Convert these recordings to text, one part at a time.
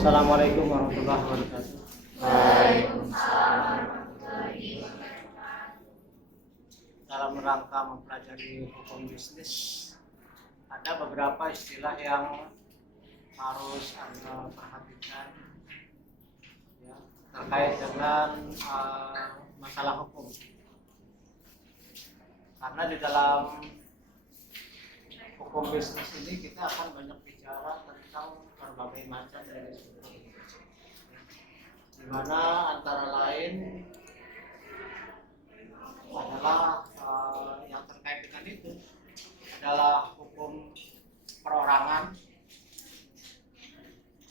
Assalamualaikum warahmatullahi wabarakatuh. Dalam rangka mempelajari hukum bisnis, ada beberapa istilah yang harus Anda perhatikan ya, terkait dengan masalah hukum. Karena di dalam hukum bisnis ini kita akan banyak bicara tentang berbagai macam jenis hukum, di mana antara lain adalah yang terkait dengan itu adalah hukum perorangan,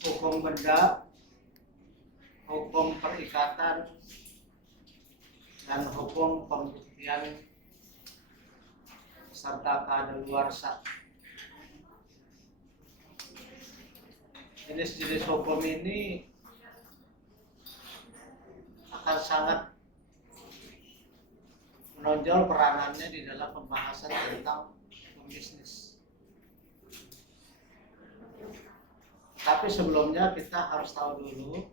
hukum benda, hukum perikatan, dan hukum pembuktian serta kadaluarsa. Jenis-jenis hukum ini akan sangat menonjol peranannya di dalam pembahasan tentang hukum bisnis. Tapi sebelumnya kita harus tahu dulu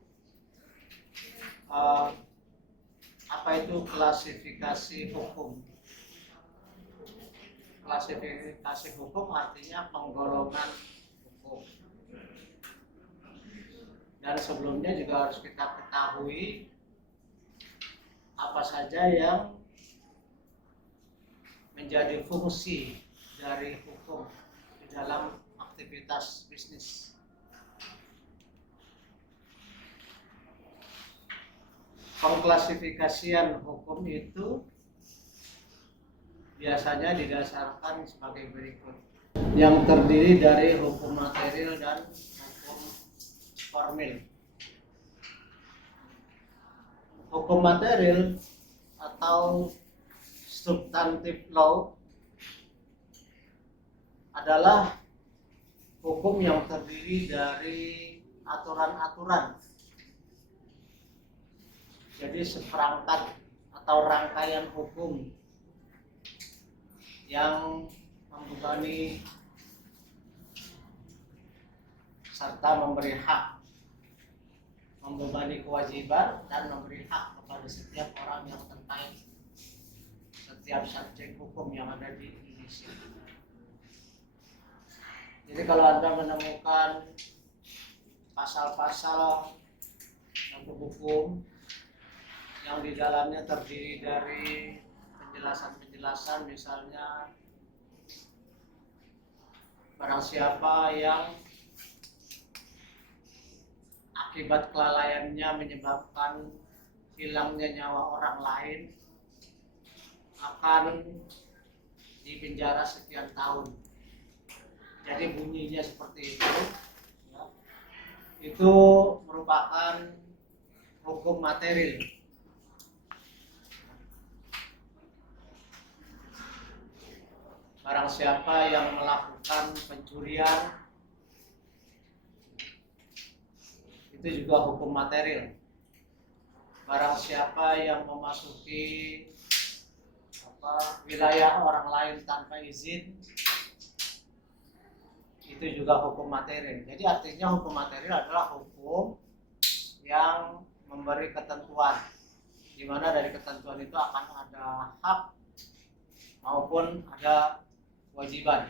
apa itu klasifikasi hukum. Klasifikasi hukum artinya penggolongan hukum. Dan sebelumnya juga harus kita ketahui apa saja yang menjadi fungsi dari hukum di dalam aktivitas bisnis. Pengklasifikasian hukum itu biasanya didasarkan sebagai berikut, yang terdiri dari hukum material dan hukum formil. Hukum material atau substantive law adalah hukum yang terdiri dari aturan-aturan. Jadi seperangkat atau rangkaian hukum yang membebani serta memberi hak, membebani kewajiban dan memberi hak kepada setiap orang yang terkait setiap subjek hukum yang ada di Indonesia. Jadi kalau Anda menemukan pasal-pasal hukum yang di dalamnya terdiri dari penjelasan-penjelasan, misalnya barang siapa yang akibat kelalaiannya menyebabkan hilangnya nyawa orang lain akan dipenjara sekian tahun. Jadi bunyinya seperti itu ya. Itu merupakan hukum material. Barang siapa yang melakukan pencurian, itu juga hukum material. Barang siapa yang memasuki wilayah orang lain tanpa izin, itu juga hukum material. Jadi artinya hukum material adalah hukum yang memberi ketentuan, di mana dari ketentuan itu akan ada hak maupun ada kewajiban.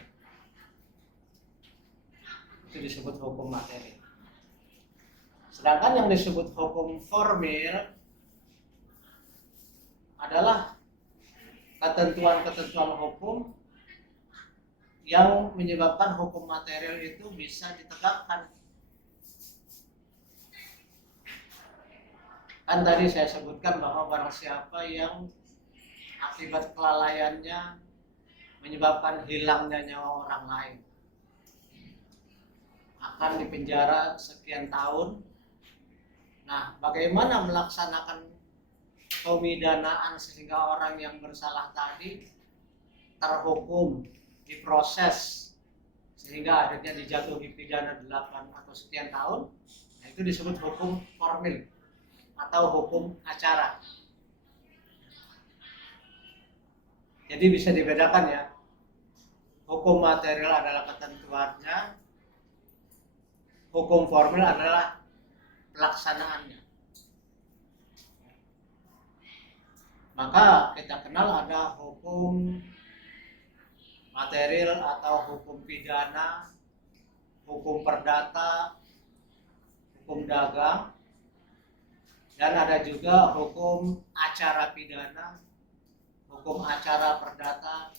Itu disebut hukum material. Sedangkan yang disebut hukum formil adalah ketentuan-ketentuan hukum yang menyebabkan hukum material itu bisa ditegakkan. Kan tadi saya sebutkan bahwa barang siapa yang akibat kelalaiannya menyebabkan hilangnya nyawa orang lain akan dipenjara sekian tahun. Nah, bagaimana melaksanakan pemidanaan sehingga orang yang bersalah tadi terhukum, diproses sehingga akhirnya dijatuhi pidana 8 atau sekian tahun? Nah, itu disebut hukum formil atau hukum acara. Jadi bisa dibedakan ya. Hukum material adalah ketentuannya, hukum formil adalah pelaksanaannya. Maka kita kenal ada hukum material atau hukum pidana, hukum perdata, hukum dagang, dan ada juga hukum acara pidana, hukum acara perdata,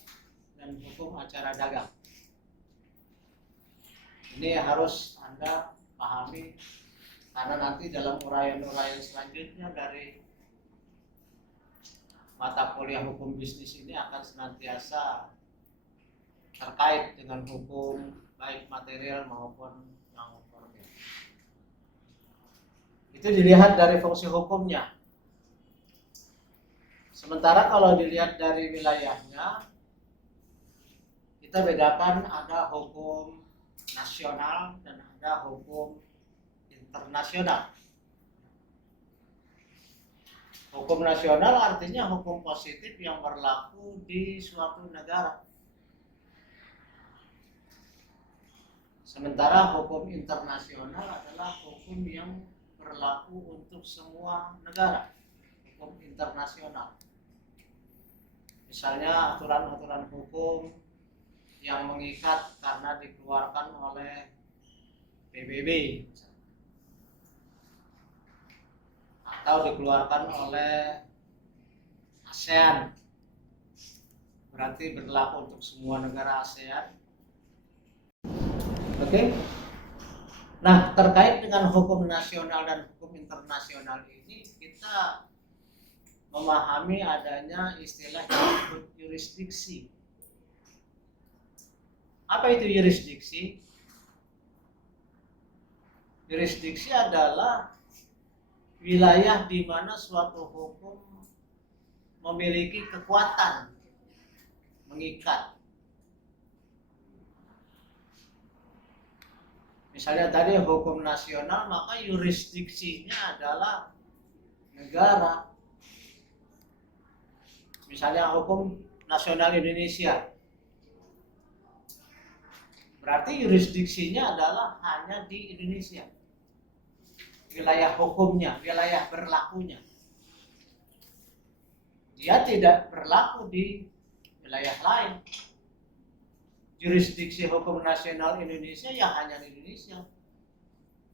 dan hukum acara dagang. Ini harus Anda pahami karena nanti dalam uraian-uraian selanjutnya dari mata kuliah hukum bisnis ini akan senantiasa terkait dengan hukum baik material maupun non formil. Itu dilihat dari fungsi hukumnya. Sementara kalau dilihat dari wilayahnya, kita bedakan ada hukum nasional dan ada hukum internasional. Hukum nasional artinya hukum positif yang berlaku di suatu negara. Sementara hukum internasional adalah hukum yang berlaku untuk semua negara. Hukum internasional. Misalnya aturan-aturan hukum yang mengikat karena dikeluarkan oleh PBB atau dikeluarkan oleh ASEAN, berarti berlaku untuk semua negara ASEAN. Oke. Nah, terkait dengan hukum nasional dan hukum internasional ini, kita memahami adanya istilah yurisdiksi. Apa itu yurisdiksi? Yurisdiksi adalah wilayah di mana suatu hukum memiliki kekuatan mengikat. Misalnya tadi hukum nasional, maka yurisdiksinya adalah negara. Misalnya hukum nasional Indonesia, berarti yurisdiksinya adalah hanya di Indonesia. Wilayah hukumnya, wilayah berlakunya. Dia tidak berlaku di wilayah lain. Jurisdiksi hukum nasional Indonesia ya hanya di Indonesia.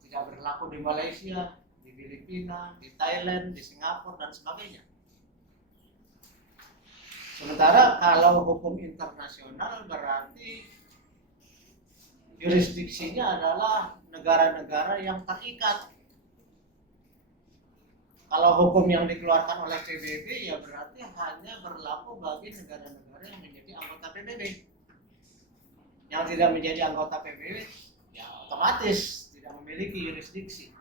Tidak berlaku di Malaysia, di Filipina, di Thailand, di Singapura, dan sebagainya. Sementara kalau hukum internasional berarti jurisdiksinya adalah negara-negara yang terikat. Kalau hukum yang dikeluarkan oleh PBB ya berarti hanya berlaku bagi negara-negara yang menjadi anggota PBB. Yang tidak menjadi anggota PBB ya otomatis tidak memiliki yurisdiksi.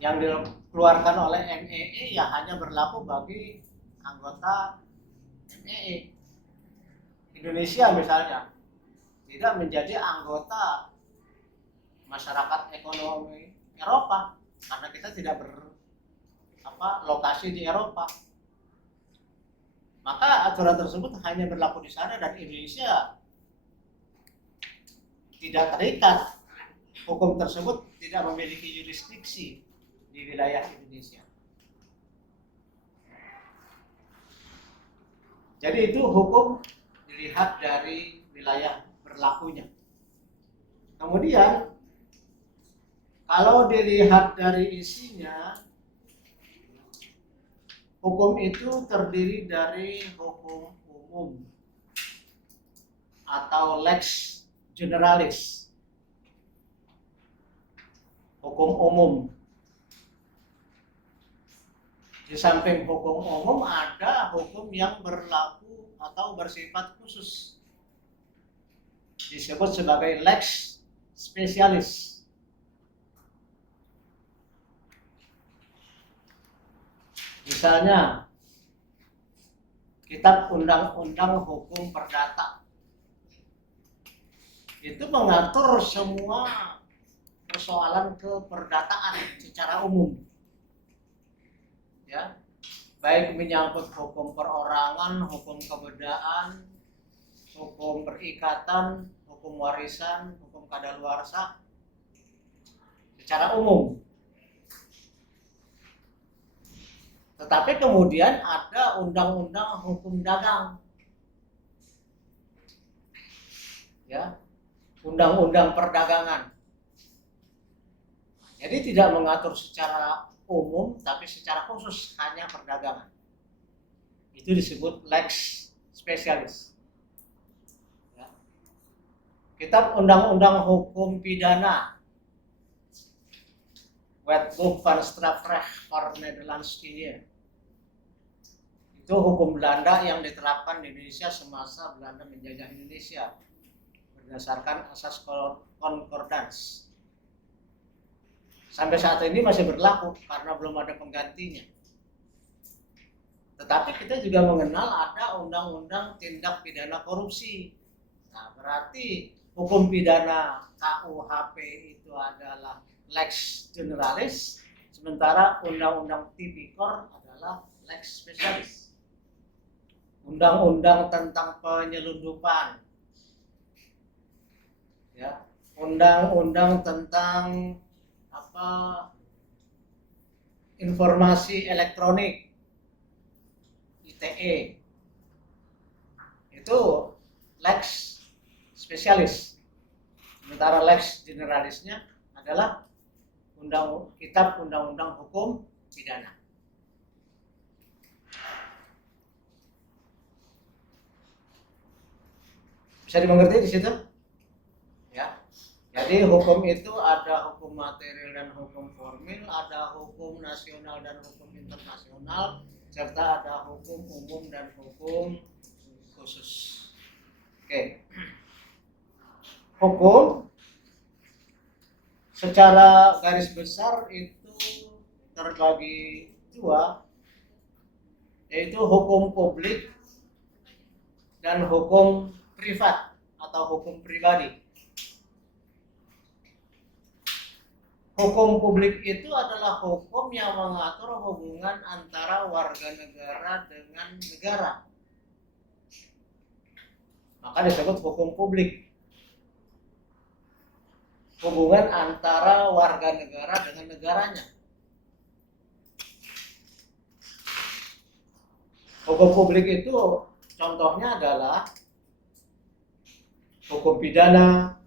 Yang dikeluarkan oleh MAA ya hanya berlaku bagi anggota MAA. Indonesia misalnya tidak menjadi anggota masyarakat ekonomi Eropa karena kita tidak berlokasi di Eropa. Maka aturan tersebut hanya berlaku di sana dan Indonesia tidak terikat. Hukum tersebut tidak memiliki yurisdiksi di wilayah Indonesia. Jadi itu hukum dilihat dari wilayah berlakunya. Kemudian kalau dilihat dari isinya, hukum itu terdiri dari hukum umum atau lex generalis. Hukum umum. Di samping hukum umum ada hukum yang berlaku atau bersifat khusus. Disebut sebagai lex specialis. Misalnya, kitab undang-undang hukum perdata itu mengatur semua persoalan keperdataan secara umum, ya, baik menyangkut hukum perorangan, hukum kebudayaan, hukum perikatan, hukum warisan, hukum kadaluarsa, secara umum. Tetapi kemudian ada undang-undang hukum dagang, ya, undang-undang perdagangan. Jadi tidak mengatur secara umum, tapi secara khusus hanya perdagangan. Itu disebut lex specialis. Ya. Kitab Undang-Undang Hukum Pidana, Wetboek van Strafrecht voor Nederlands-Indië. Itu hukum Belanda yang diterapkan di Indonesia semasa Belanda menjajah Indonesia berdasarkan asas concordance. Sampai saat ini masih berlaku karena belum ada penggantinya. Tetapi kita juga mengenal ada undang-undang tindak pidana korupsi. Nah, berarti hukum pidana KUHP itu adalah lex generalis, sementara undang-undang tipikor adalah lex specialis. Undang-undang tentang penyelundupan, ya, undang-undang tentang informasi elektronik, ITE, itu lex spesialis. Sementara lex generalisnya adalah kitab undang-undang hukum pidana. Bisa dimengerti di situ? Ya. Jadi hukum itu ada hukum material dan hukum formil, ada hukum nasional dan hukum internasional, serta ada hukum umum dan hukum khusus. Oke. Hukum secara garis besar itu terbagi dua, yaitu hukum publik dan hukum privat atau hukum pribadi. Hukum publik itu adalah hukum yang mengatur hubungan antara warga negara dengan negara. Maka disebut hukum publik. Hubungan antara warga negara dengan negaranya. Hukum publik itu contohnya adalah hukum pidana,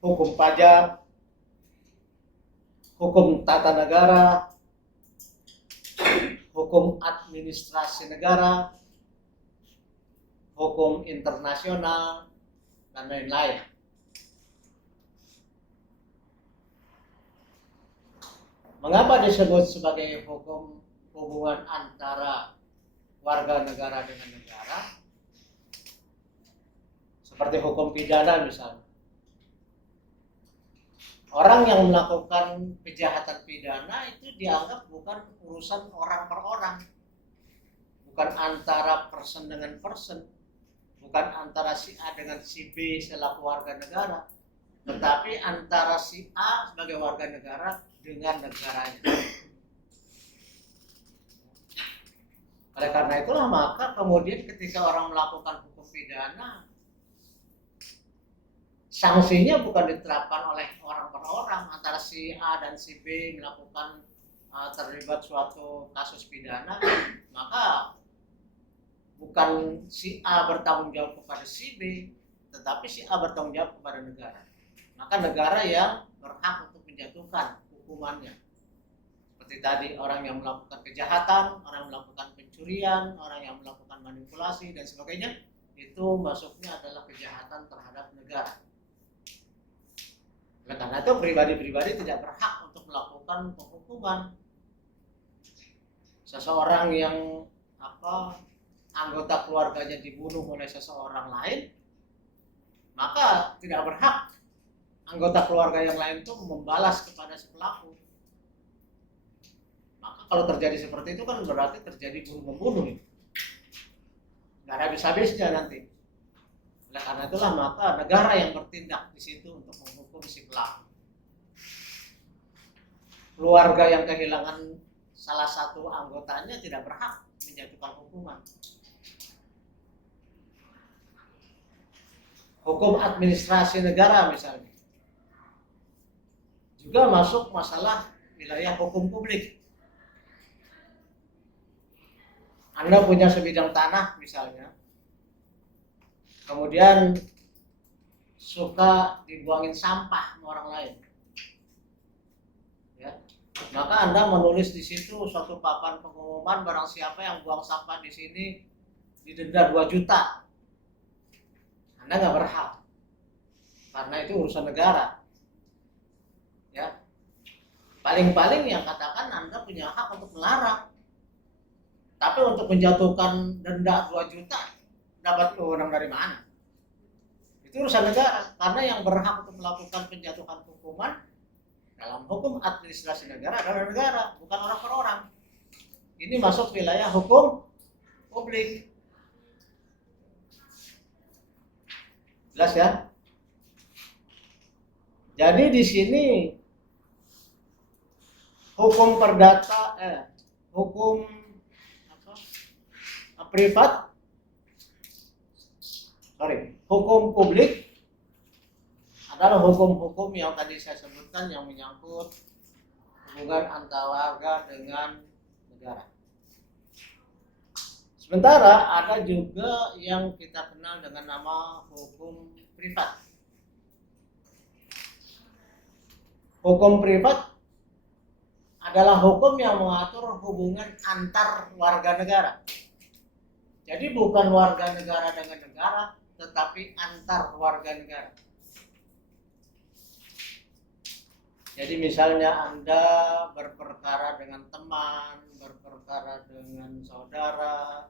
hukum pajak, hukum tata negara, hukum administrasi negara, hukum internasional, dan lain-lain. Mengapa disebut sebagai hukum hubungan antara warga negara dengan negara? Seperti hukum pidana misalnya. Orang yang melakukan kejahatan pidana itu dianggap bukan urusan orang per orang, bukan antara person dengan person, bukan antara si A dengan si B selaku warga negara, tetapi antara si A sebagai warga negara dengan negaranya. Oleh karena itulah maka kemudian ketika orang melakukan hukum pidana, sanksinya bukan diterapkan oleh orang per orang, antara si A dan si B melakukan terlibat suatu kasus pidana, maka bukan si A bertanggung jawab kepada si B, tetapi si A bertanggung jawab kepada negara. Maka negara yang berhak untuk menjatuhkan hukumannya. Seperti tadi, orang yang melakukan kejahatan, orang yang melakukan pencurian, orang yang melakukan manipulasi dan sebagainya, itu masuknya adalah kejahatan terhadap negara. Karena itu pribadi-pribadi tidak berhak untuk melakukan penghukuman. Seseorang yang anggota keluarganya dibunuh oleh seseorang lain, maka tidak berhak anggota keluarga yang lain itu membalas kepada si pelaku. Maka kalau terjadi seperti itu kan berarti terjadi bunuh-membunuh. Nggak ada habis-habisnya nanti. Oleh karena itulah maka negara yang bertindak di situ untuk menghukum si pelaku. Keluarga yang kehilangan salah satu anggotanya tidak berhak menjatuhkan hukuman. Hukum administrasi negara misalnya. juga masuk masalah wilayah hukum publik. Anda punya sebidang tanah misalnya, kemudian suka dibuangin sampah sama orang lain, ya, maka Anda menulis di situ suatu papan pengumuman, barang siapa yang buang sampah di sini didenda 2 juta. Anda nggak berhak, karena itu urusan negara. Ya, paling-paling yang katakan Anda punya hak untuk melarang, tapi untuk menjatuhkan denda 2 juta dapat wewenang dari mana? Itu urusan negara, karena yang berhak untuk melakukan penjatuhan hukuman dalam hukum administrasi negara adalah negara, bukan orang per orang. Ini masuk wilayah hukum publik. Jelas ya? Jadi di sini hukum perdata, hukum privat, hukum publik adalah hukum-hukum yang tadi saya sebutkan yang menyangkut hubungan antara warga dengan negara. Sementara ada juga yang kita kenal dengan nama hukum privat. Hukum privat adalah hukum yang mengatur hubungan antar warga negara. Jadi bukan warga negara dengan negara, tetapi antar warga negara. Jadi misalnya Anda berperkara dengan teman, berperkara dengan saudara,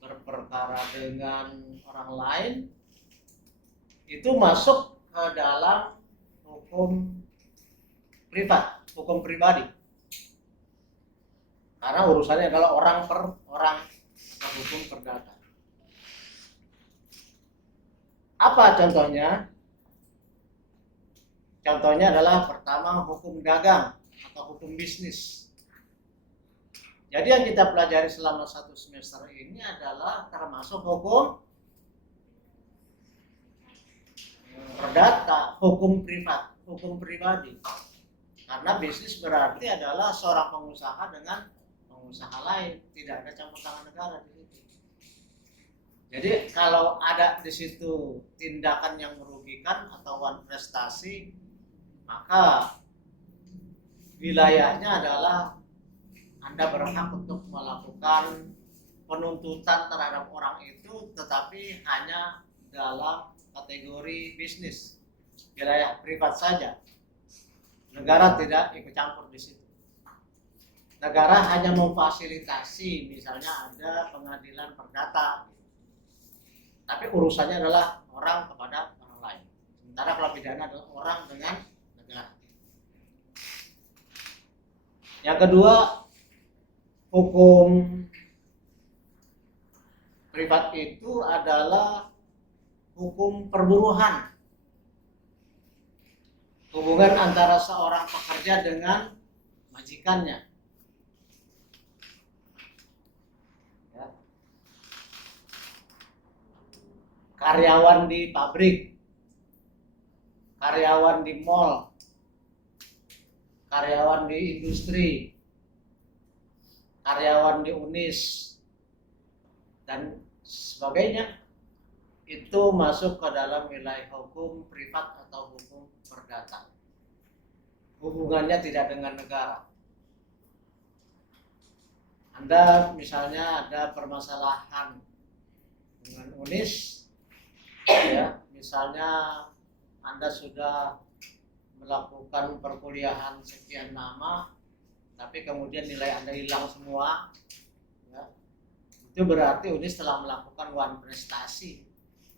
berperkara dengan orang lain, itu masuk ke dalam hukum privat, hukum pribadi. Karena urusannya adalah orang per orang, hukum perdata. Apa contohnya? Contohnya adalah pertama hukum dagang atau hukum bisnis. Jadi yang kita pelajari selama 1 semester ini adalah termasuk hukum perdata, hukum privat, hukum pribadi. Karena bisnis berarti adalah seorang pengusaha dengan pengusaha lain, tidak ada campur tangan negara di situ. Jadi kalau ada di situ tindakan yang merugikan atau wan prestasi, maka wilayahnya adalah Anda berhak untuk melakukan penuntutan terhadap orang itu, tetapi hanya dalam kategori bisnis, wilayah privat saja. Negara tidak ikut campur di situ. Negara hanya memfasilitasi, misalnya ada pengadilan perdata, tapi urusannya adalah orang kepada orang lain. Sementara kalau pidana adalah orang dengan negara. Yang kedua, hukum privat itu adalah hukum perburuhan. Hubungan antara seorang pekerja dengan majikannya. Ya. Karyawan di pabrik, karyawan di mall, karyawan di industri, karyawan di UNIS, dan sebagainya, itu masuk ke dalam wilayah hukum privat atau hukum perdata. Hubungannya tidak dengan negara. Anda misalnya ada permasalahan dengan UNIS, ya, misalnya Anda sudah melakukan perkuliahan sekian lama, tapi kemudian nilai Anda hilang semua, ya, itu berarti UNIS telah melakukan wan prestasi,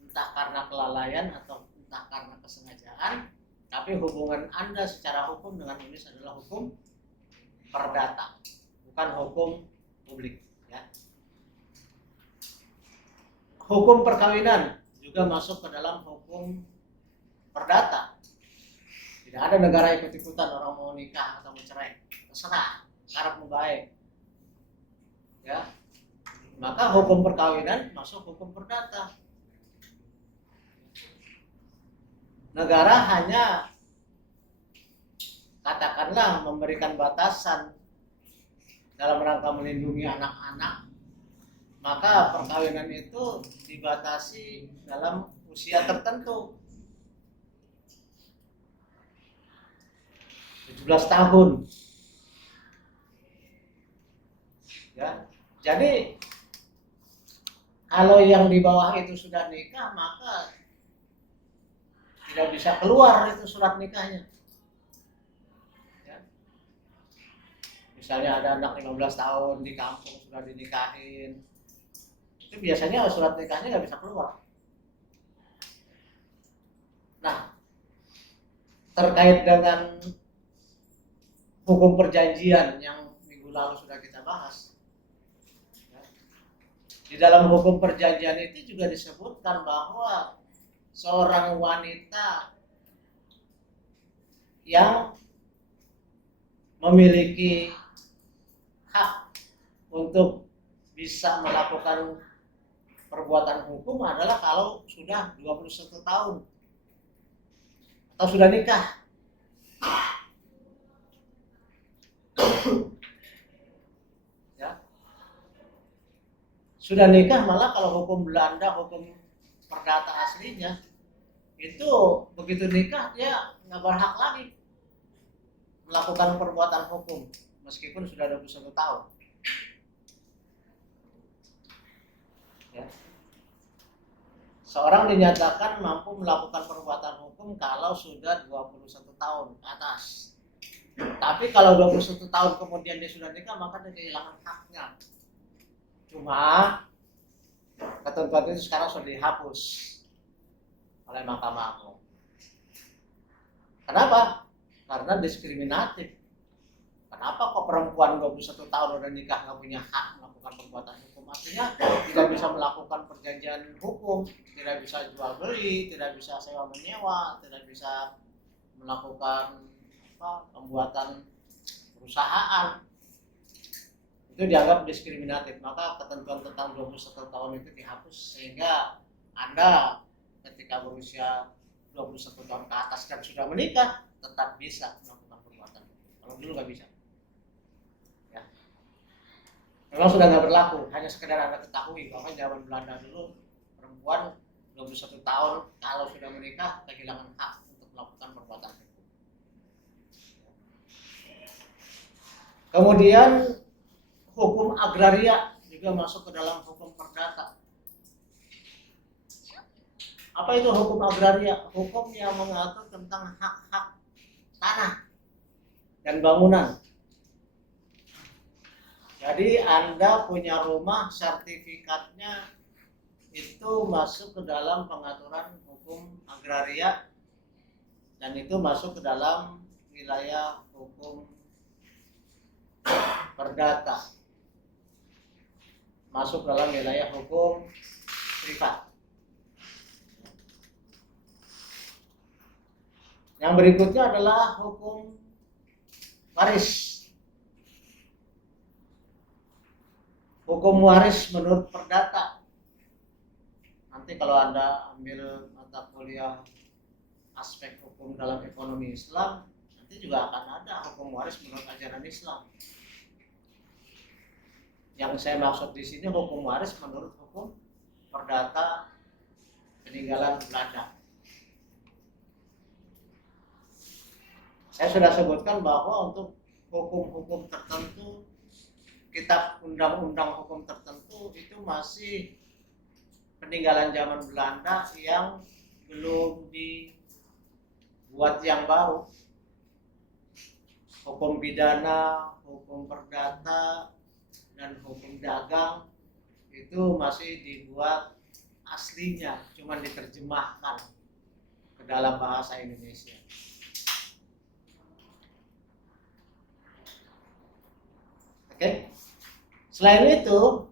entah karena kelalaian atau entah karena kesengajaan, tapi hubungan Anda secara hukum dengan UNIS adalah hukum perdata, bukan hukum publik. Ya. Hukum perkawinan juga masuk ke dalam hukum perdata. Tidak ada negara ikut-ikutan orang mau nikah atau mencerai, terserah, karep baik. Ya, maka hukum perkawinan masuk hukum perdata. Negara hanya katakanlah memberikan batasan dalam rangka melindungi anak-anak, maka perkawinan itu dibatasi dalam usia tertentu, 17 tahun. Ya. Jadi kalau yang di bawah itu sudah nikah, maka tidak bisa keluar itu surat nikahnya. Ya. Misalnya ada anak 15 tahun di kampung sudah dinikahin, itu biasanya surat nikahnya nggak bisa keluar. Nah, terkait dengan hukum perjanjian yang minggu lalu sudah kita bahas, di dalam hukum perjanjian itu juga disebutkan bahwa seorang wanita yang memiliki hak untuk bisa melakukan perbuatan hukum adalah kalau sudah 21 tahun atau sudah nikah. Ya. Sudah nikah, malah kalau hukum Belanda, hukum perdata aslinya, itu begitu nikah dia nggak berhak lagi melakukan perbuatan hukum meskipun sudah 21 tahun. Ya. Seorang dinyatakan mampu melakukan perbuatan hukum kalau sudah 21 tahun ke atas. Tapi kalau 21 tahun kemudian dia sudah nikah, maka dia kehilangan haknya. Cuma ketentuan itu sekarang sudah dihapus oleh Mahkamah Agung. Kenapa? Karena diskriminatif. Kenapa kok perempuan 21 tahun udah nikah nggak punya hak melakukan perbuatan hukum? Artinya tidak bisa melakukan perjanjian hukum, tidak bisa jual beli, tidak bisa sewa menyewa, tidak bisa melakukan pembuatan perusahaan. Itu dianggap diskriminatif. Maka ketentuan tentang 21 tahun itu dihapus sehingga Anda ketika berusia 21 tahun ke atas dan sudah menikah tetap bisa melakukan perbuatan. Kalau dulu nggak bisa. Ya. Memang sudah nggak berlaku. Hanya sekedar Anda ketahui bahwa zaman Belanda dulu perempuan 21 tahun kalau sudah menikah kehilangan hak untuk melakukan perbuatan hukum. Kemudian hukum agraria juga masuk ke dalam hukum perdata. Apa itu hukum agraria? Hukum yang mengatur tentang hak-hak tanah dan bangunan. Jadi Anda punya rumah, sertifikatnya itu masuk ke dalam pengaturan hukum agraria dan itu masuk ke dalam wilayah hukum perdata. Masuk dalam wilayah hukum privat. Yang berikutnya adalah hukum waris. Hukum waris menurut perdata. Nanti kalau Anda ambil mata kuliah aspek hukum dalam ekonomi Islam, nanti juga akan ada hukum waris menurut ajaran Islam. Yang saya maksud di sini hukum waris menurut hukum perdata peninggalan Belanda. Saya sudah sebutkan bahwa untuk hukum-hukum tertentu, kitab undang-undang hukum tertentu itu masih peninggalan zaman Belanda yang belum dibuat yang baru. Hukum pidana, hukum perdata, dan hukum dagang itu masih dibuat aslinya, cuma diterjemahkan ke dalam bahasa Indonesia. Oke. Selain itu,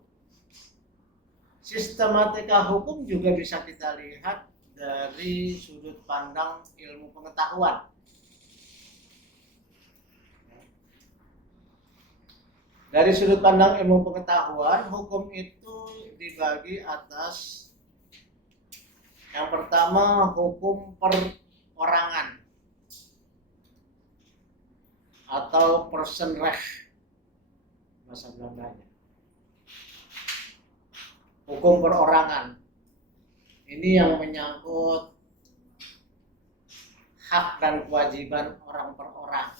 sistematika hukum juga bisa kita lihat dari sudut pandang ilmu pengetahuan. Dari sudut pandang ilmu pengetahuan, hukum itu dibagi atas yang pertama hukum perorangan. atau Personrecht bahasa Belandanya. Hukum perorangan. Ini yang menyangkut hak dan kewajiban orang per orang.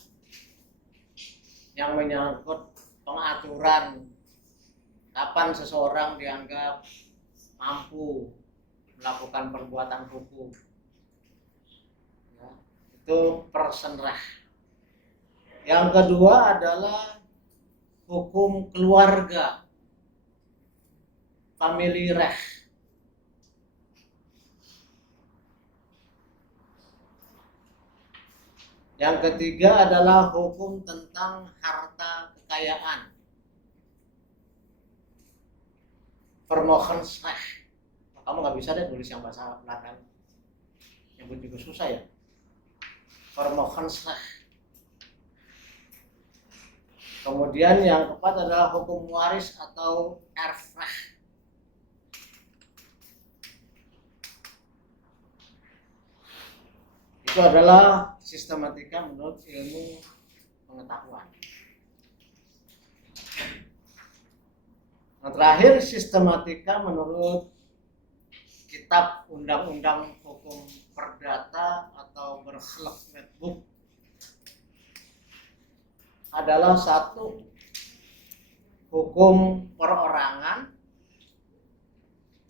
Yang menyangkut pengaturan kapan seseorang dianggap mampu melakukan perbuatan hukum. Ya, itu Personrecht. Yang kedua adalah hukum keluarga, family recht. Yang ketiga adalah hukum tentang harta kekayaan, Vermogensrecht. Kamu nggak bisa deh tulis yang bahasa Belanda, nyebut juga susah ya. Vermogensrecht. Kemudian yang keempat adalah hukum waris atau erfrecht. Itu adalah sistematika menurut ilmu pengetahuan. Yang terakhir sistematika menurut kitab undang-undang hukum perdata atau Burgerlijk-Wetboek adalah satu hukum perorangan.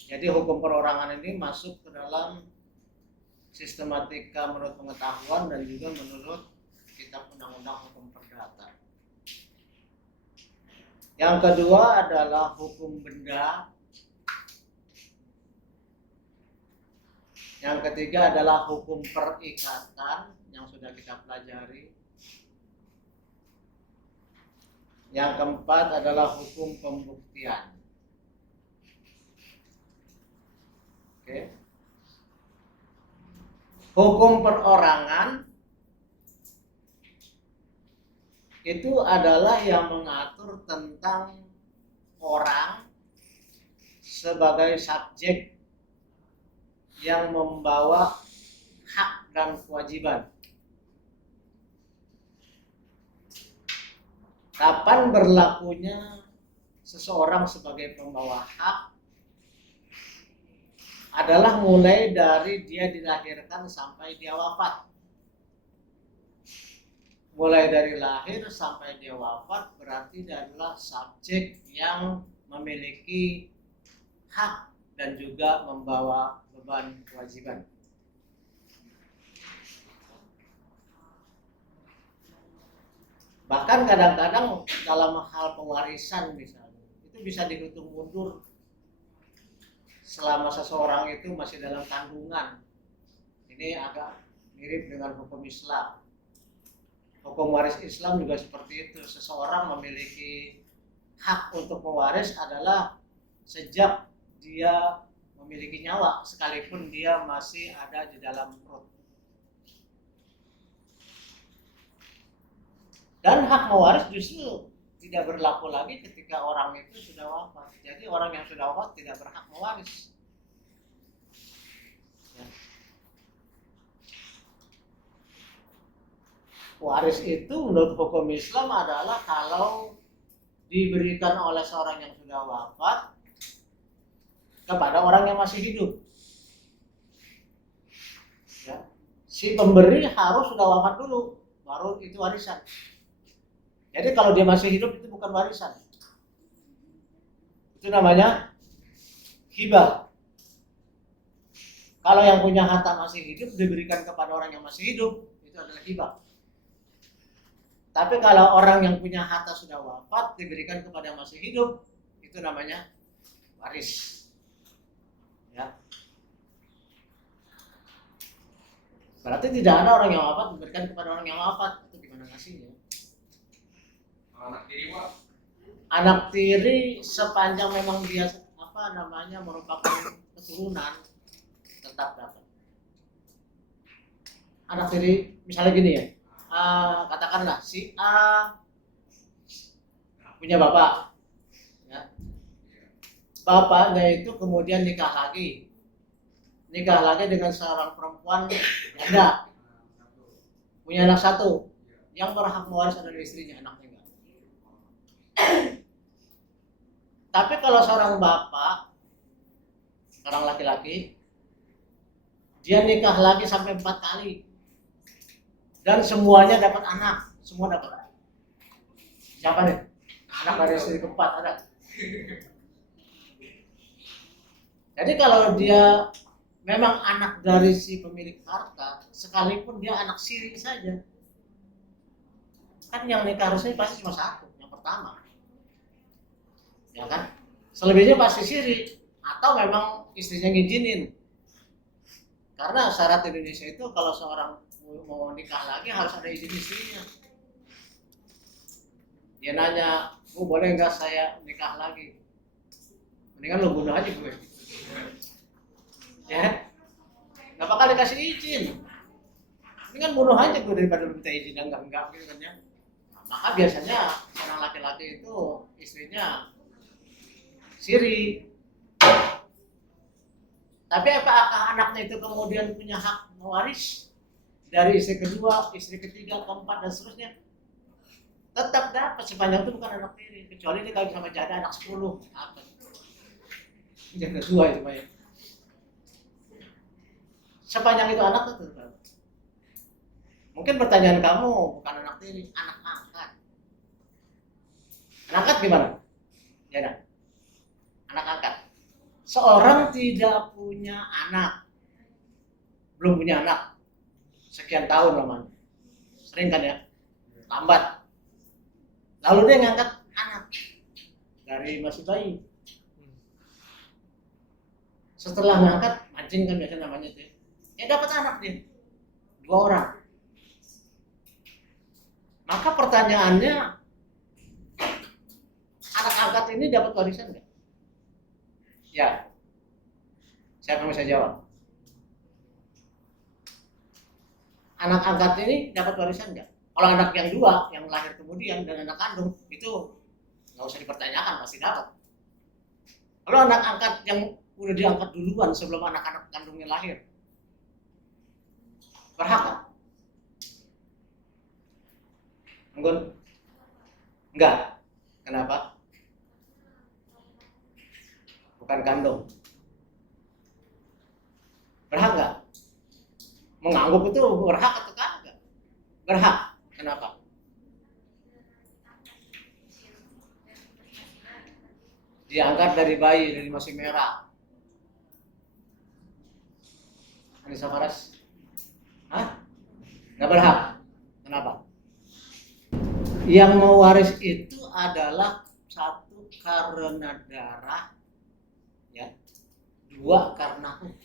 Jadi hukum perorangan ini masuk ke dalam sistematika menurut pengetahuan dan juga menurut kitab undang-undang hukum perdata. Yang kedua adalah hukum benda. Yang ketiga adalah hukum perikatan yang sudah kita pelajari. Yang keempat adalah hukum pembuktian. Oke. Hukum perorangan itu adalah yang mengatur tentang orang sebagai subjek yang membawa hak dan kewajiban. Kapan berlakunya seseorang sebagai pembawa hak adalah mulai dari dia dilahirkan sampai dia wafat. Mulai dari lahir sampai dia wafat berarti dia adalah subjek yang memiliki hak dan juga membawa beban kewajiban. Bahkan kadang-kadang dalam hal pewarisan misalnya, itu bisa dihitung mundur selama seseorang itu masih dalam kandungan. Ini agak mirip dengan hukum Islam. Hukum waris Islam juga seperti itu. Seseorang memiliki hak untuk mewaris adalah sejak dia memiliki nyawa, sekalipun dia masih ada di dalam perut. Dan hak mewaris justru tidak berlaku lagi ketika orang itu sudah wafat. Jadi orang yang sudah wafat tidak berhak mewaris. Ya. Waris itu menurut hukum Islam adalah kalau diberikan oleh seorang yang sudah wafat kepada orang yang masih hidup. Ya. Si pemberi harus sudah wafat dulu, baru itu warisan. Jadi kalau dia masih hidup itu bukan warisan. Itu namanya hibah. Kalau yang punya harta masih hidup diberikan kepada orang yang masih hidup, itu adalah hibah. Tapi kalau orang yang punya harta sudah wafat diberikan kepada yang masih hidup, itu namanya waris. Ya. Berarti tidak ada orang yang wafat diberikan kepada orang yang wafat. Itu gimana ngasihnya? Anak tiri, Pak. Anak tiri sepanjang memang dia merupakan keturunan tetap dapat. Anak tiri misalnya gini ya, katakanlah si A punya bapak, ya. Bapaknya itu kemudian nikah lagi dengan seorang perempuan janda, punya anak satu, Yang berhak mewaris adalah istrinya, anaknya enggak. Tapi kalau seorang bapak, seorang laki-laki, dia nikah lagi sampai 4 kali dan semuanya dapat anak, semua dapat. Siapa nih? Anak dari istri keempat ada. Jadi kalau dia memang anak dari si pemilik harta, sekalipun dia anak siri saja, kan yang nikah harusnya pasti cuma satu, yang pertama, ya kan? Selebihnya pasti siri atau memang istrinya ngizinin. Karena syarat Indonesia itu kalau seorang mau nikah lagi harus ada izin istrinya. Dia nanya, "Bu, boleh nggak saya nikah lagi?" Mendingan lo bunuh aja gue. Ya, nggak bakal dikasih izin. Mendingan bunuh aja gue daripada lo minta izin yang enggak gitu kan ya. Nah, maka biasanya orang laki-laki itu istrinya siri. Tapi apakah anaknya itu kemudian punya hak mewaris dari istri kedua, istri ketiga, keempat dan seterusnya? Tetap dapat sepanjang itu bukan anak tiri, kecuali dia kalau sama janda anak 10. Apa? Yang kedua itu Pak. Sepanjang itu anak itu tetap. Mungkin pertanyaan kamu bukan anak tiri, anak angkat. Anak angkat gimana? Ya, anak angkat. Seorang tidak punya anak, belum punya anak, sekian tahun lamanya, sering kan ya, lambat. Lalu dia ngangkat anak dari masih bayi. Setelah ngangkat, mancing kan biasa namanya itu. Ya dapat anak dia, 2 orang. Maka pertanyaannya, anak angkat ini dapat warisan nggak? Ya, siapa yang bisa jawab? Anak angkat ini dapat warisan nggak? Kalau anak yang 2, yang lahir kemudian dan anak kandung itu nggak usah dipertanyakan, pasti dapat. Kalau anak angkat yang udah diangkat duluan sebelum anak-anak kandungnya lahir, berhak nggak? Enggak. Kenapa? Bukan kandung. Berhak nggak? Menganggap itu berhak atau kagak? Berhak. Kenapa? Diangkat dari bayi, dari masih merah. Anissa Faras? Hah? Nggak berhak. Kenapa? Yang mewaris itu adalah 1 karena darah, ya, 2 karena hukum.